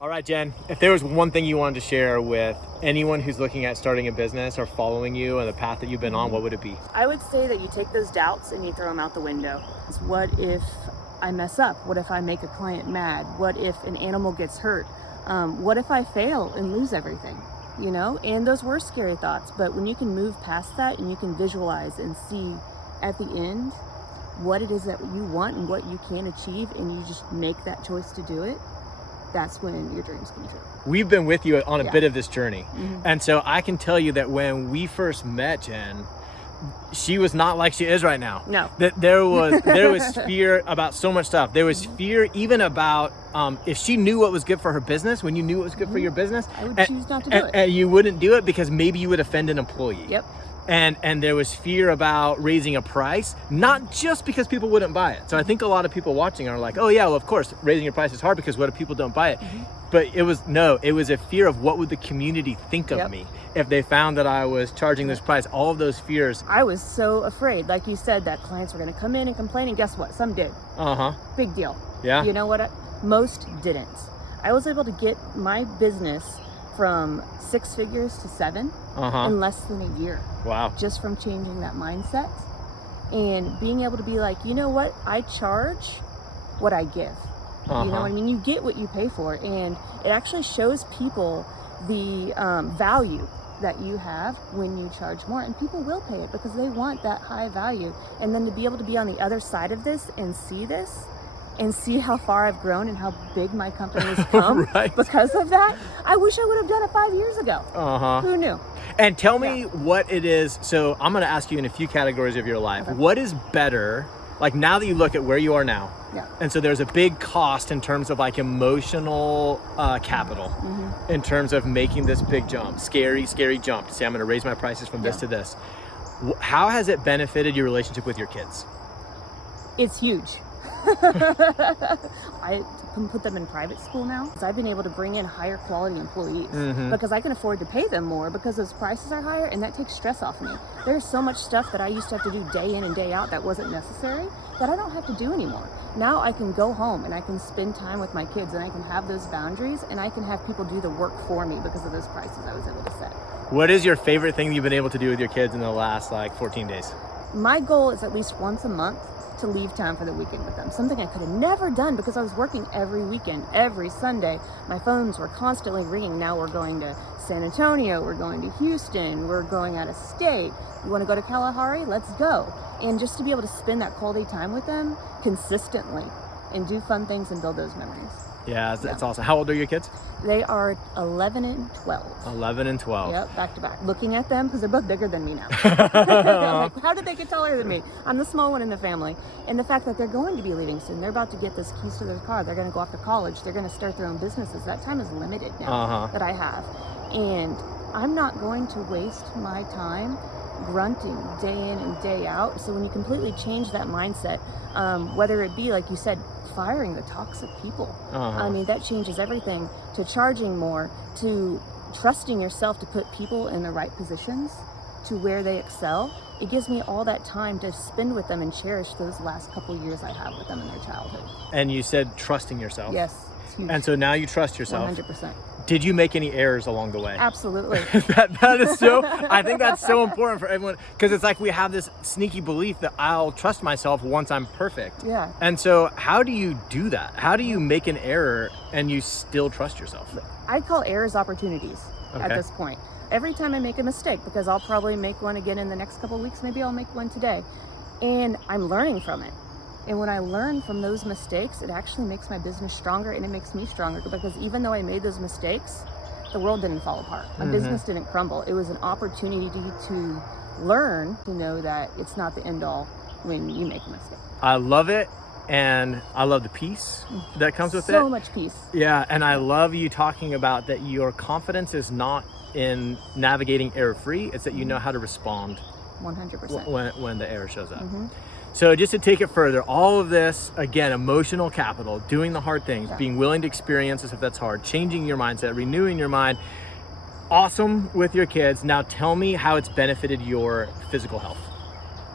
All right, Jen, if there was one thing you wanted to share with anyone who's looking at starting a business or following you and the path that you've been on, what would it be? I would say that you take those doubts and you throw them out the window. What if I mess up? What if I make a client mad? What if an animal gets hurt? What if I fail and lose everything? You know, and those were scary thoughts, but when you can move past that and you can visualize and see at the end what it is that you want and what you can achieve, and you just make that choice to do it, that's when your dreams come true. We've been with you on a bit of this journey. Mm-hmm. And so I can tell you that when we first met Jen, she was not like she is right now. No. That there was fear about so much stuff. There was fear even about if she knew what was good for her business, when you knew what was good for your business, I would choose not to do it. And you wouldn't do it because maybe you would offend an employee. Yep. And there was fear about raising a price, not just because people wouldn't buy it. So I think a lot of people watching are like, oh yeah, well of course, raising your price is hard because what if people don't buy it? Mm-hmm. But it was a fear of what would the community think of me if they found that I was charging this price, all of those fears. I was so afraid, like you said, that clients were gonna come in and complain, and guess what? Some did. Big deal. Yeah. You know what? Most didn't. I was able to get my business from 6 figures to 7 in less than a year. Wow. Just from changing that mindset and being able to be like, you know what? I charge what I give. You know what I mean? You get what you pay for, and it actually shows people the value that you have when you charge more, and people will pay it because they want that high value. And then to be able to be on the other side of this and see how far I've grown and how big my company has come because of that. I wish I would have done it 5 years ago. Who knew? And tell me what it is. So I'm going to ask you in a few categories of your life, what is better, like now that you look at where you are now, and so there's a big cost in terms of like emotional capital, in terms of making this big jump, scary jump to say, I'm going to raise my prices from this to this. How has it benefited your relationship with your kids? It's huge. I can put them in private school now because I've been able to bring in higher quality employees because I can afford to pay them more because those prices are higher, and that takes stress off me. There's so much stuff that I used to have to do day in and day out that wasn't necessary that I don't have to do anymore. Now I can go home and I can spend time with my kids, and I can have those boundaries, and I can have people do the work for me because of those prices I was able to set. What is your favorite thing you've been able to do with your kids in the last like 14 days? My goal is at least once a month to leave town for the weekend with them. Something I could have never done because I was working every weekend, every Sunday. My phones were constantly ringing. Now we're going to San Antonio, we're going to Houston, we're going out of state. You want to go to Kalahari? Let's go. And just to be able to spend that quality time with them consistently and do fun things and build those memories. Yeah, that's awesome. How old are your kids? They are 11 and 12. 11 and 12. Yep, back to back. Looking at them, because they're both bigger than me now. Like, how did they get taller than me? I'm the small one in the family. And the fact that they're going to be leaving soon, they're about to get this keys to their car, they're going to go off to college, they're going to start their own businesses. That time is limited now that I have. And I'm not going to waste my time grunting day in and day out. So when you completely change that mindset, whether it be, like you said, firing the toxic people, I mean, that changes everything, to charging more, to trusting yourself to put people in the right positions to where they excel. It gives me all that time to spend with them and cherish those last couple years I have with them in their childhood. And you said trusting yourself. Yes, it's huge. And so now you trust yourself. 100%. Did you make any errors along the way? Absolutely. that is so, I think that's so important for everyone, because it's like we have this sneaky belief that I'll trust myself once I'm perfect. Yeah. And so how do you do that? How do you make an error and you still trust yourself? I call errors opportunities at this point. Every time I make a mistake, because I'll probably make one again in the next couple of weeks, maybe I'll make one today, and I'm learning from it. And when I learn from those mistakes, it actually makes my business stronger, and it makes me stronger, because even though I made those mistakes, the world didn't fall apart. My business didn't crumble. It was an opportunity to learn, to know that it's not the end all when you make a mistake. I love it. And I love the peace that comes with it. So much peace. Yeah. And I love you talking about that your confidence is not in navigating error-free. It's that you know how to respond 100% when the error shows up. So just to take it further, all of this, again, emotional capital, doing the hard things, being willing to experience this if that's hard, changing your mindset, renewing your mind, awesome with your kids. Now tell me how it's benefited your physical health.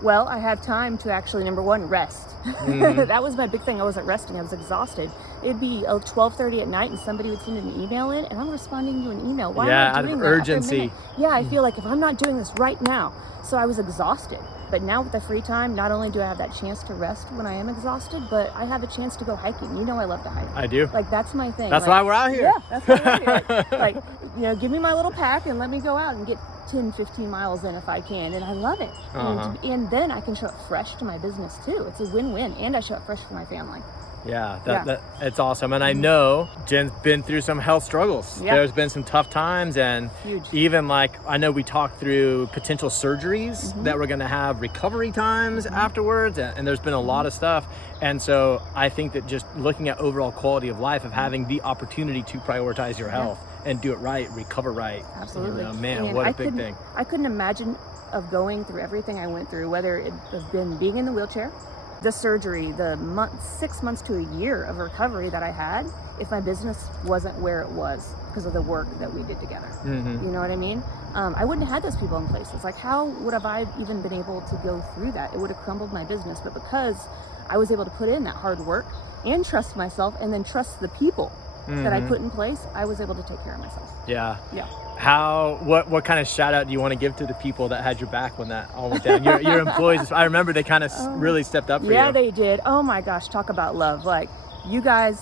Well, I have time to actually, number one, rest. That was my big thing. I wasn't resting. I was exhausted. It'd be 12:30 at night and somebody would send an email in and I'm responding to an email. Why am I doing that? Urgency. Yeah, I feel like if I'm not doing this right now. So I was exhausted. But now with the free time, not only do I have that chance to rest when I am exhausted, but I have a chance to go hiking. You know I love to hike. I do. Like, that's my thing. That's why we're out here. Yeah, that's why we're here. Like, you know, give me my little pack and let me go out and get 10, 15 miles in if I can. And I love it. And then I can show up fresh to my business too. It's a win-win. And I show up fresh for my family. Yeah, that it's awesome. And I know Jen's been through some health struggles. Yeah. There's been some tough times, and Huge. even like, I know we talked through potential surgeries that we're going to have recovery times afterwards. And there's been a lot of stuff. And so I think that just looking at overall quality of life, of having the opportunity to prioritize your health and do it right, recover right. Absolutely. You know, man, and what a big thing. I couldn't imagine of going through everything I went through, whether it has been being in the wheelchair, the surgery, the 6 months to a year of recovery that I had, if my business wasn't where it was because of the work that we did together. You know what I mean? I wouldn't have had those people in place. It's like, how would have I even been able to go through that? It would have crumbled my business. But because I was able to put in that hard work and trust myself and then trust the people that I put in place, I was able to take care of myself. Yeah. What kind of shout out do you want to give to the people that had your back when that all went down? Your employees, I remember they kind of really stepped up for you. Yeah, they did. Oh my gosh, talk about love. Like, you guys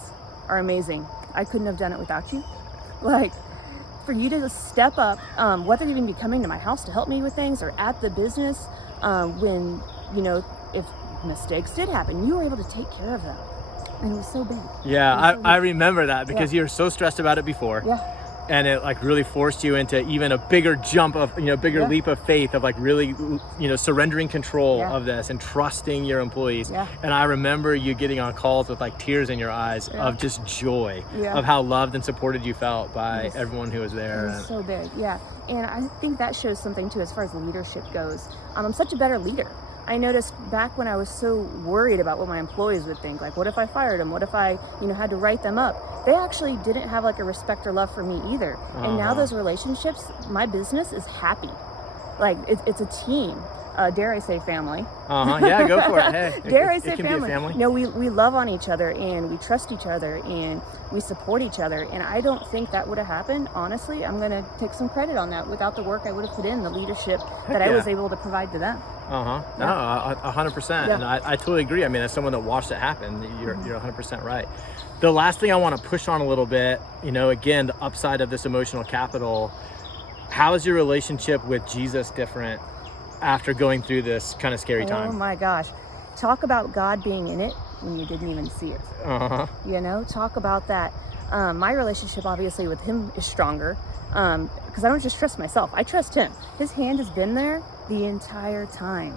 are amazing. I couldn't have done it without you. Like, for you to just step up, whether you even be coming to my house to help me with things or at the business, when, you know, if mistakes did happen, you were able to take care of them. And it was so big. Yeah, I remember that because you were so stressed about it before. Yeah. And it like really forced you into even a bigger jump of, you know, bigger leap of faith of like really, you know, surrendering control of this and trusting your employees. And I remember you getting on calls with like tears in your eyes of just joy of how loved and supported you felt by everyone who was there. It was so big. Yeah. And I think that shows something too, as far as leadership goes. I'm such a better leader. I noticed back when I was so worried about what my employees would think, like, what if I fired them? What if I, you know, had to write them up? They actually didn't have like a respect or love for me either. And now those relationships, my business is happy. Like, it's a team. Dare I say family? Yeah, go for it. Hey, dare I say it can family? Be a family. No, we love on each other and we trust each other and we support each other. And I don't think that would have happened. Honestly, I'm going to take some credit on that. Without the work I would have put in, the leadership that I was able to provide to them. No, 100%. And I totally agree. I mean, as someone that watched it happen, you're 100% right. The last thing I want to push on a little bit, you know, again, the upside of this emotional capital, how is your relationship with Jesus different after going through this kind of scary time? Oh my gosh. Talk about God being in it when you didn't even see it. You know, talk about that. My relationship obviously with him is stronger because I don't just trust myself. I trust him. His hand has been there the entire time.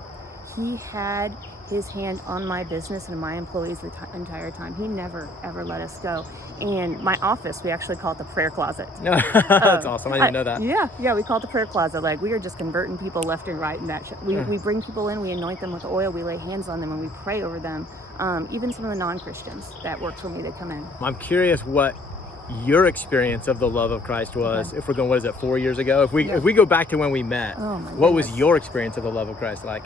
He had his hand on my business and my employees the entire time. He never, ever let us go. And my office, we actually call it the prayer closet. That's awesome. I didn't know that. Yeah, we call it the prayer closet. Like, we are just converting people left and right. And we bring people in, we anoint them with oil, we lay hands on them, and we pray over them. Even some of the non-Christians that work for me, they come in. I'm curious what your experience of the love of Christ was. If we're going, what is it, 4 years ago? If we go back to when we met, what was your experience of the love of Christ like?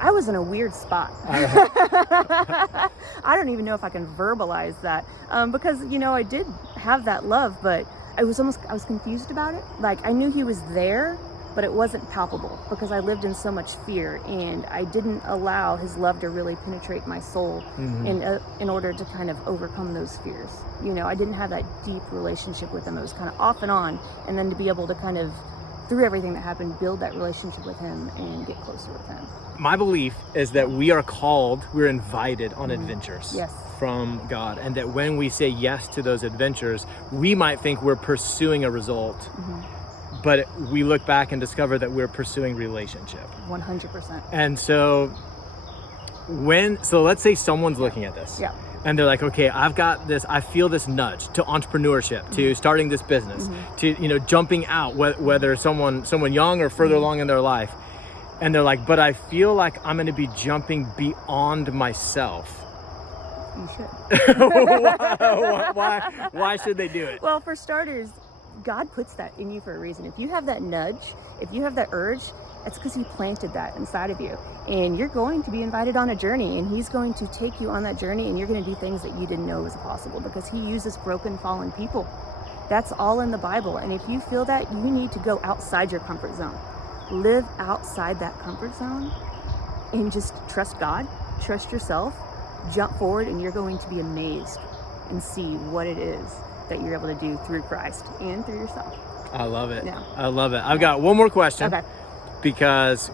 I was in a weird spot. I don't even know if I can verbalize that because, you know, I did have that love, but I was confused about it. Like, I knew he was there, but it wasn't palpable because I lived in so much fear and I didn't allow his love to really penetrate my soul in order to kind of overcome those fears. You know, I didn't have that deep relationship with him. It was kind of off and on, and then to be able to kind of, through everything that happened, build that relationship with him and get closer with him. My belief is that we are called, we're invited on adventures from God, and that when we say yes to those adventures, we might think we're pursuing a result, but we look back and discover that we're pursuing relationship. 100%. And so let's say someone's looking at this. And they're like, okay, I've got this, I feel this nudge to entrepreneurship, to starting this business, to, you know, jumping out, whether someone young or further along in their life. And they're like, but I feel like I'm going to be jumping beyond myself. You should. Why should they do it? Well, for starters, God puts that in you for a reason. If you have that nudge, if you have that urge, it's because he planted that inside of you. And you're going to be invited on a journey, and he's going to take you on that journey, and you're going to do things that you didn't know was possible, because he uses broken, fallen people. That's all in the Bible. And if you feel that, you need to go outside your comfort zone. Live outside that comfort zone and just trust God, trust yourself, jump forward, and you're going to be amazed and see what it is that you're able to do through Christ and through yourself. I love it. Yeah. I love it. I've got one more question. Okay. Because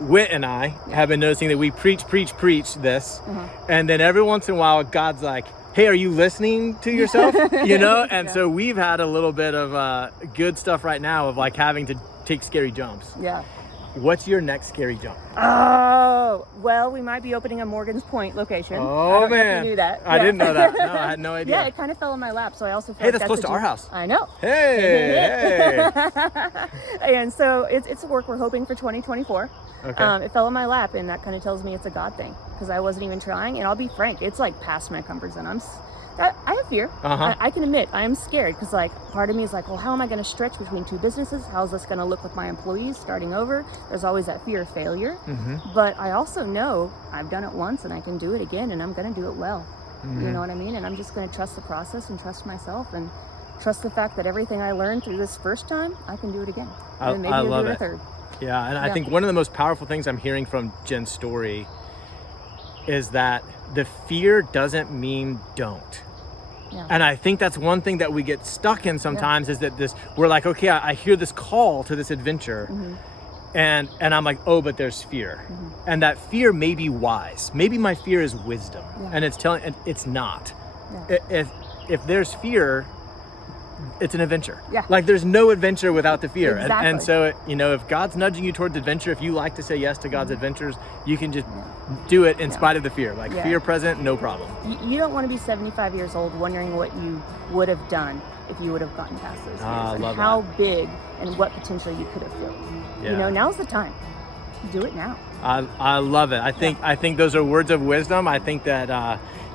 Whit and I have been noticing that we preach this, and then every once in a while God's like, hey, are you listening to yourself? You know? And so we've had a little bit of good stuff right now of like having to take scary jumps. Yeah. What's your next scary jump? Oh, well, we might be opening a Morgan's Point location. Oh, man. I don't know if you knew that. I didn't know that. No, I had no idea. Yeah, it kind of fell in my lap, so I also feel Hey, like that's close to our house. I know. Hey. And so it's a work we're hoping for 2024. Okay. It fell in my lap, and that kind of tells me it's a God thing, because I wasn't even trying. And I'll be frank, it's like past my comfort zone. I have fear. I can admit I am scared, because like part of me is like, well, how am I going to stretch between two businesses? How's this going to look with my employees starting over? There's always that fear of failure. But I also know I've done it once and I can do it again, and I'm going to do it well. You know what I mean? And I'm just going to trust the process and trust myself and trust the fact that everything I learned through this first time, I can do it again. And maybe I I'll love do it it. a third. Yeah, and I think one of the most powerful things I'm hearing from Jen's story is that the fear doesn't mean don't. Yeah. And I think that's one thing that we get stuck in sometimes is that we're like, okay, I hear this call to this adventure, and I'm like, oh, but there's fear. And that fear may be wise. Maybe my fear is wisdom, and it's not. If there's fear, it's an adventure. Yeah. Like there's no adventure without the fear. Exactly. And so, if God's nudging you towards adventure, if you like to say yes to God's adventures, you can just do it in spite of the fear. Like fear present, no problem. You don't want to be 75 years old wondering what you would have done if you would have gotten past those fears, and how big and what potential you could have filled. Yeah. Now's the time. Do it now. I love it. I think those are words of wisdom. I think that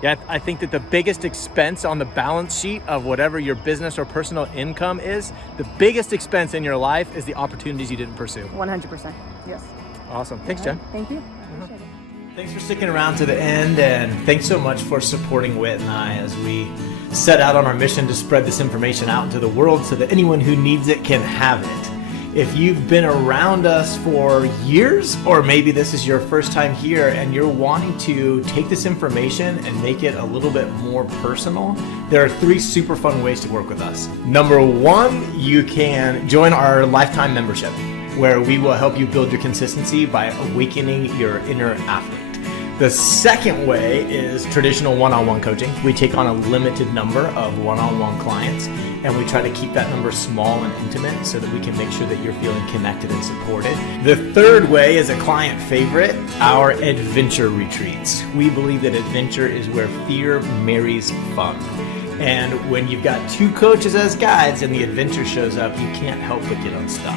I think that the biggest expense on the balance sheet of whatever your business or personal income is, the biggest expense in your life is the opportunities you didn't pursue. 100%. Yes. Awesome. Thanks, Jen. Thank you. Appreciate it. Thanks for sticking around to the end, and thanks so much for supporting Whit and I as we set out on our mission to spread this information out into the world so that anyone who needs it can have it. If you've been around us for years, or maybe this is your first time here and you're wanting to take this information and make it a little bit more personal, there are 3 super fun ways to work with us. Number 1, you can join our lifetime membership, where we will help you build your consistency by awakening your inner athlete. The second way is traditional one-on-one coaching. We take on a limited number of one-on-one clients, and we try to keep that number small and intimate so that we can make sure that you're feeling connected and supported. The third way is a client favorite, our adventure retreats. We believe that adventure is where fear marries fun. And when you've got 2 coaches as guides and the adventure shows up, you can't help but get unstuck.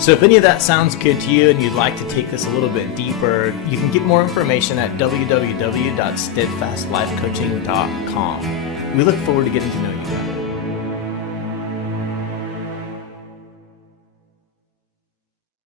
So if any of that sounds good to you and you'd like to take this a little bit deeper, you can get more information at www.steadfastlifecoaching.com. We look forward to getting to know you better.